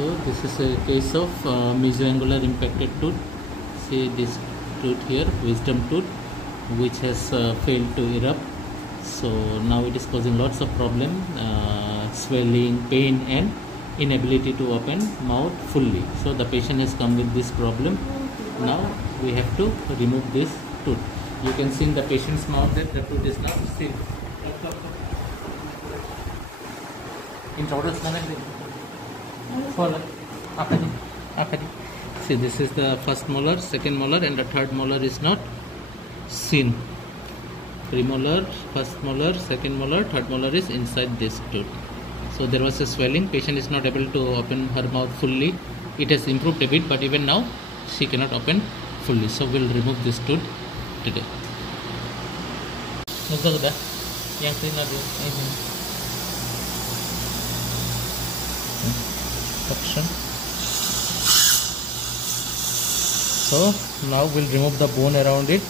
So this is a case of mesoangular impacted tooth. See this tooth here, wisdom tooth, which has failed to erupt. So now it is causing lots of problem, swelling, pain and inability to open mouth fully. So the patient has come with this problem. Now we have to remove this tooth. You can see in the patient's mouth that the tooth is now still. See, this is the first molar, second molar and the third molar is not seen. Premolar, first molar, second molar, third molar is inside this tooth. So there was a swelling. Patient is not able to open her mouth fully. It has improved a bit, but even now she cannot open fully. So we'll remove this tooth today. Option. So now we'll remove the bone around it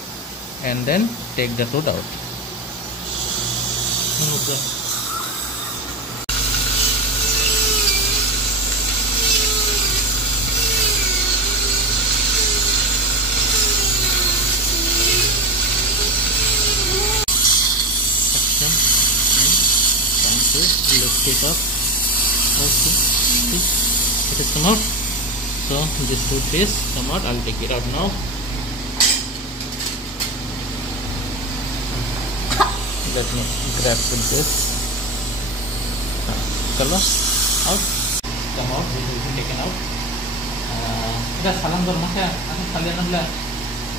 and then take the tooth out. Remove the lift it up. Okay, see, it has come out. So this tooth is come out. I'll take it out now. Let me grab with this. Color out. Come out. This will be taken out. Kita salang dormasya. Aku kalian nabla.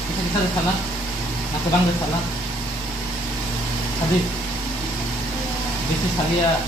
Kita salang. Nak bang salang. Tadi. This is Halia.